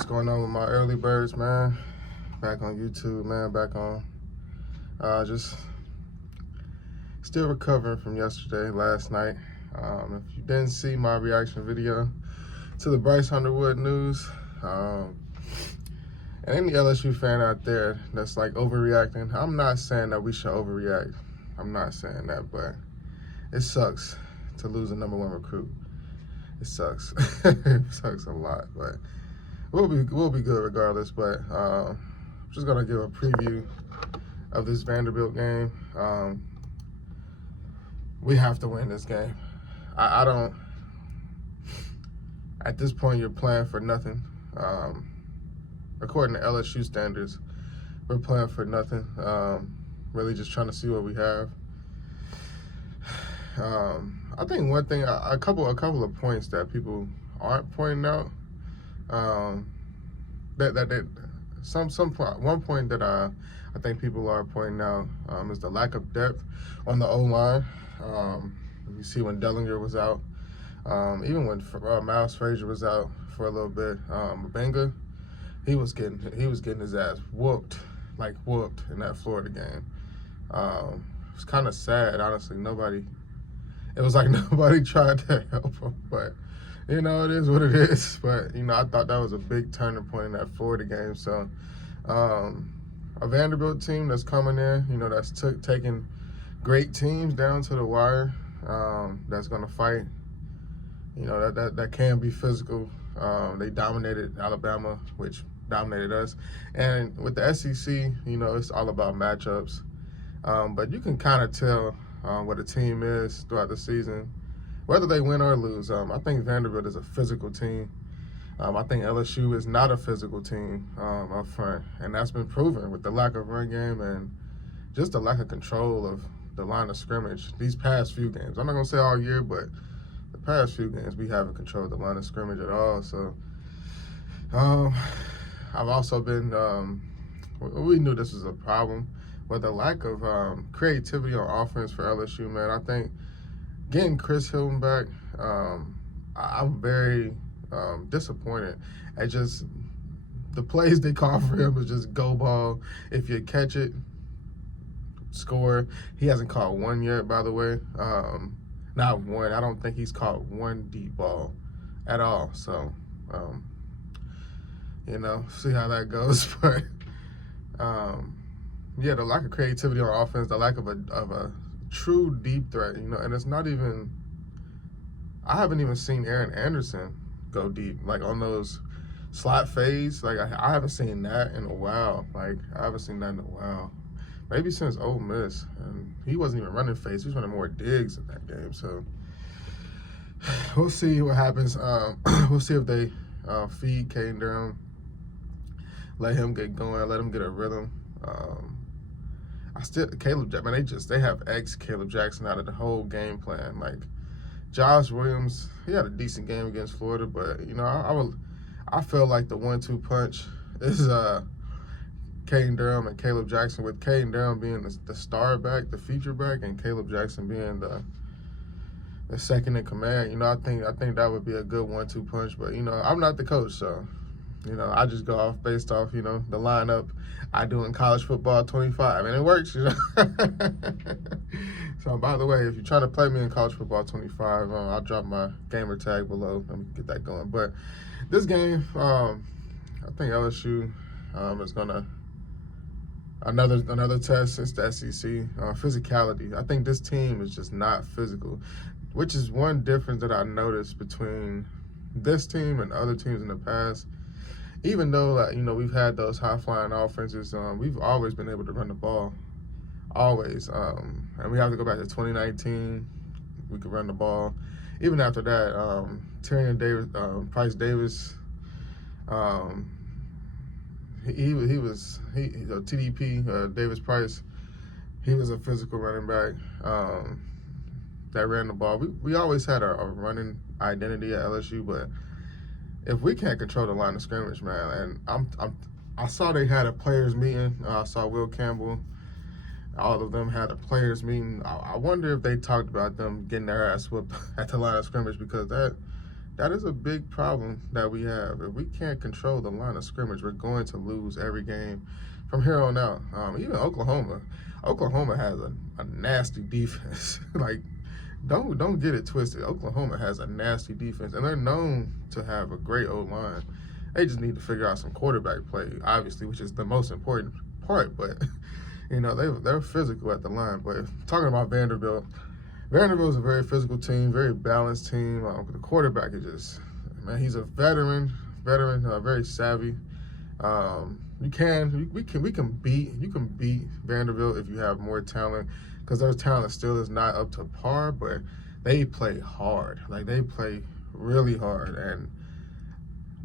What's going on with my early birds, man? Back on YouTube, man. Back on. Just still recovering from yesterday, last night. If you didn't see my reaction video to the Bryce Underwood news, and any LSU fan out there that's like overreacting, I'm not saying that we should overreact. I'm not saying that, but it sucks to lose a #1 recruit. It sucks. It sucks a lot, but we'll be good regardless. But I'm just gonna give a preview of this Vanderbilt game. We have to win this game. I don't. At this point, you're playing for nothing. According to LSU standards, we're playing for nothing. Really just trying to see what we have. I think one thing, a couple of points that people aren't pointing out. One point that I think people are pointing out is the lack of depth on the O-line. You see when Dellinger was out, even when Miles Frazier was out for a little bit, Mabenga, he was getting his ass whooped in that Florida game. It was kind of sad, honestly. It was like nobody tried to help him, but you know, it is what it is. But you know, I thought that was a big turning point in that Florida game. So a Vanderbilt team that's coming in, you know, that's taking great teams down to the wire, that's gonna fight. You know, that can be physical. They dominated Alabama, which dominated us. And with the SEC, you know, it's all about matchups. But you can kind of tell what a team is throughout the season, whether they win or lose. I think Vanderbilt is a physical team. I think LSU is not a physical team up front, and that's been proven with the lack of run game and just the lack of control of the line of scrimmage these past few games. I'm not going to say all year, but the past few games we haven't controlled the line of scrimmage at all. So I've also been, we knew this was a problem, but the lack of creativity on offense for LSU, man. I think getting Chris Hilton back, I'm very disappointed at just the plays they call for him is just go ball. If you catch it, score. He hasn't caught one yet, by the way. Not one. I don't think he's caught one deep ball at all. So, you know, see how that goes. But yeah, the lack of creativity on offense, the lack of a true deep threat, you know, and it's not even. I haven't even seen Aaron Anderson go deep, like on those slot fades. Like I haven't seen that in a while. Maybe since Ole Miss, and he wasn't even running fades. He was running more digs in that game. So we'll see what happens. We'll see if they feed Caden Durham, let him get going, let him get a rhythm. Caleb Jackson, man, they have Caleb Jackson out of the whole game plan. Like Josh Williams, he had a decent game against Florida, but you know, I feel like the 1-2 punch is Caden Durham and Caleb Jackson, with Caden Durham being the star back, the feature back, and Caleb Jackson being the second in command. You know, I think that would be a good 1-2 punch. But you know, I'm not the coach, so you know, I just go off based off, you know, the lineup I do in college football 25, and it works, you know. So, by the way, if you're trying to play me in college football 25, I'll drop my gamer tag below. Let me get that going. But this game, I think LSU is gonna another test. It's the SEC physicality. I think this team is just not physical, which is one difference that I noticed between this team and other teams in the past. Even though, you know, we've had those high-flying offenses, we've always been able to run the ball, always. And we have to go back to 2019. We could run the ball. Even after that, Tyrion Davis, Price Davis, TDP, Davis Price. He was a physical running back that ran the ball. We always had a running identity at LSU, but if we can't control the line of scrimmage, man, and I saw they had a players meeting. I saw Will Campbell. All of them had a players meeting. I wonder if they talked about them getting their ass whooped at the line of scrimmage, because that that is a big problem that we have. If we can't control the line of scrimmage, we're going to lose every game from here on out. Even Oklahoma has a nasty defense. Like, don't get it twisted. Oklahoma has a nasty defense, and they're known to have a great O-line. They just need to figure out some quarterback play, obviously, which is the most important part. But they're physical at the line. But talking about Vanderbilt is a very physical team, very balanced team. The quarterback is just, man, he's a veteran, very savvy. You can beat Vanderbilt if you have more talent, because their talent still is not up to par, but they play hard. Like, they play really hard. And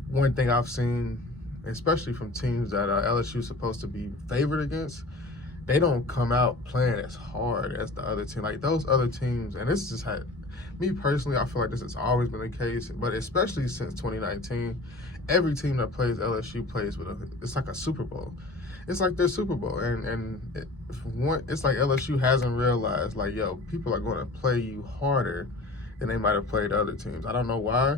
one thing I've seen, especially from teams that LSU is supposed to be favored against, they don't come out playing as hard as the other team. Like, those other teams, and this just had, me personally, I feel like this has always been the case, but especially since 2019, every team that plays LSU plays with it's like a Super Bowl. It's like their Super Bowl. It's like LSU hasn't realized, like, yo, people are going to play you harder than they might have played other teams. I don't know why.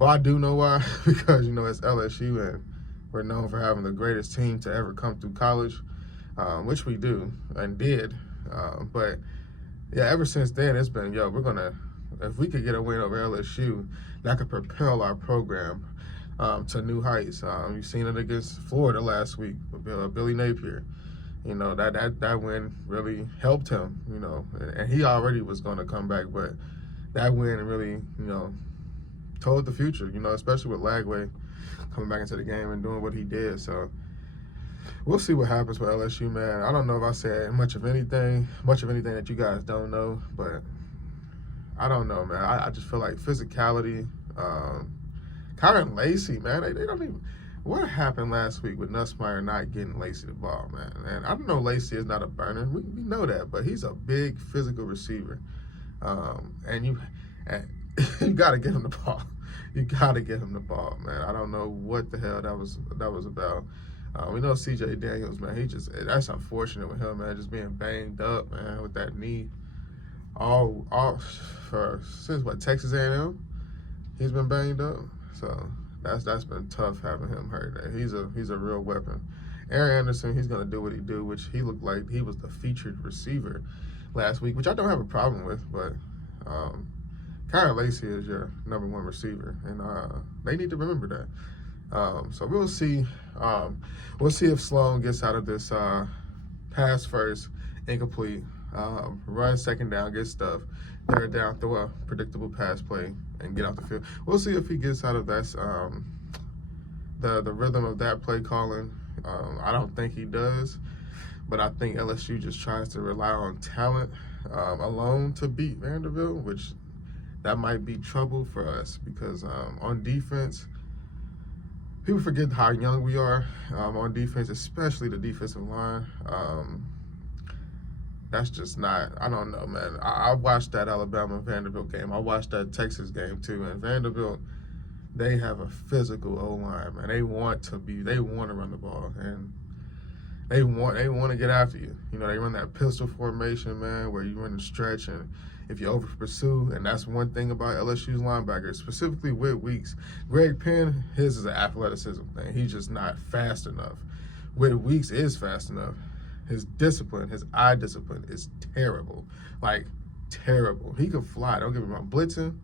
Well, I do know why, because, it's LSU, and we're known for having the greatest team to ever come through college. Which we do and did. But, yeah, ever since then, it's been, if we could get a win over LSU, that could propel our program to new heights. You've seen it against Florida last week with Billy Napier. That win really helped him, and he already was going to come back, but that win really, told the future, especially with Lagway coming back into the game and doing what he did. So, we'll see what happens with LSU, man. I don't know if I said much of anything that you guys don't know, but I don't know, man. I just feel like physicality. Kyron Lacey, man, they don't even. What happened last week with Nussmeier not getting Lacey the ball, man? And I don't know, Lacey is not a burner. We know that, but he's a big physical receiver, and you got to get him the ball. You got to get him the ball, man. I don't know what the hell that was about. We know C.J. Daniels, man. That's unfortunate with him, man. Just being banged up, man, with that knee. Since Texas A&M, he's been banged up. So that's been tough having him hurt. He's a real weapon. Aaron Anderson, he's gonna do what he do, which he looked like he was the featured receiver last week, which I don't have a problem with. But Kyron Lacey is your #1 receiver, and they need to remember that. So we'll see. We'll see if Sloan gets out of this pass first, incomplete, run second down, get stuff, third down, throw a predictable pass play, and get off the field. We'll see if he gets out of that the rhythm of that play calling. I don't think he does, but I think LSU just tries to rely on talent alone to beat Vanderbilt, which that might be trouble for us, because on defense, people forget how young we are on defense, especially the defensive line. That's just not, I don't know, man. I watched that Alabama-Vanderbilt game. I watched that Texas game, too. And Vanderbilt, they have a physical O-line, man. They want to run the ball. And they want to get after you. They run that pistol formation, man, where you run the stretch, and if you over-pursue, and that's one thing about LSU's linebackers, specifically with Weeks. Greg Penn, his is an athleticism thing. He's just not fast enough. Whit Weeks is fast enough. His discipline, his eye discipline is terrible. Like, terrible. He can fly. Don't get me wrong. Blitzing,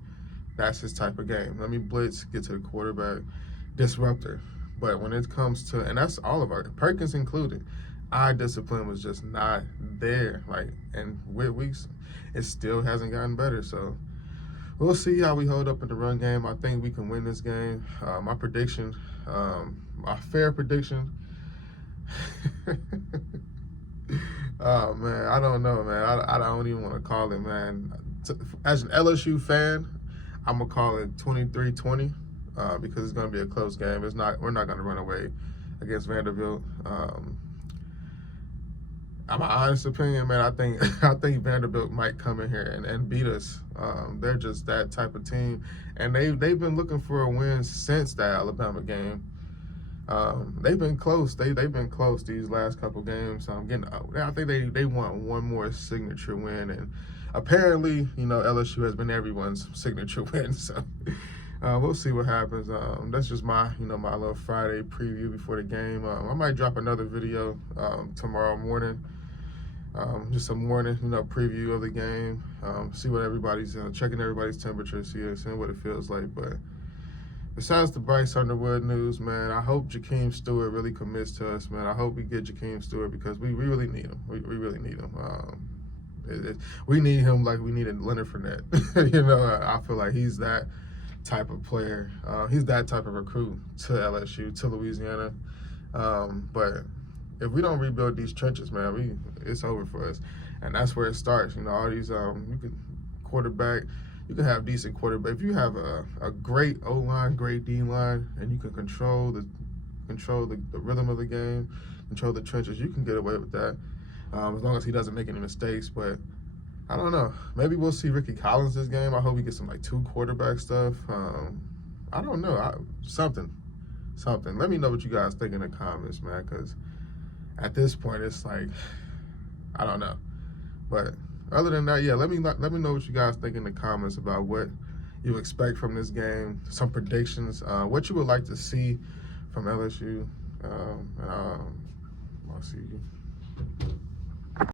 that's his type of game. Let me blitz, get to the quarterback, disruptor. But when it comes to, and that's all of our, Perkins included, eye discipline was just not there. Like, and with Weeks, it still hasn't gotten better. So we'll see how we hold up in the run game. I think we can win this game. My prediction, my fair prediction. Oh, man, I don't know, man. I don't even want to call it, man. As an LSU fan, I'm going to call it 23-20 because it's going to be a close game. We're not going to run away against Vanderbilt. My honest opinion, man, I think Vanderbilt might come in here and beat us. They're just that type of team, and they've been looking for a win since that Alabama game. They've been close. They've been close these last couple games. I think they want one more signature win, and apparently, LSU has been everyone's signature win. So We'll see what happens. That's just my, my little Friday preview before the game. I might drop another video tomorrow morning. Just a morning, preview of the game. See what everybody's checking everybody's temperature, seeing what it feels like. But besides the Bryce Underwood news, man, I hope Jakeem Stewart really commits to us, man. I hope we get Jakeem Stewart because we really need him. We really need him. We need him like we needed Leonard Fournette. I feel like he's that type of player. He's that type of recruit to LSU, to Louisiana. But if we don't rebuild these trenches, man, it's over for us. And that's where it starts. All these you can quarterback, you can have decent quarterback. If you have a great O-line, great D-line, and you can control the rhythm of the game, control the trenches, you can get away with that. As long as he doesn't make any mistakes. But I don't know. Maybe we'll see Ricky Collins this game. I hope we get some two quarterback stuff. I don't know. Something. Let me know what you guys think in the comments, man, because at this point it's like, I don't know. But other than that, yeah, let me know what you guys think in the comments about what you expect from this game, some predictions, what you would like to see from LSU. And I'll see you.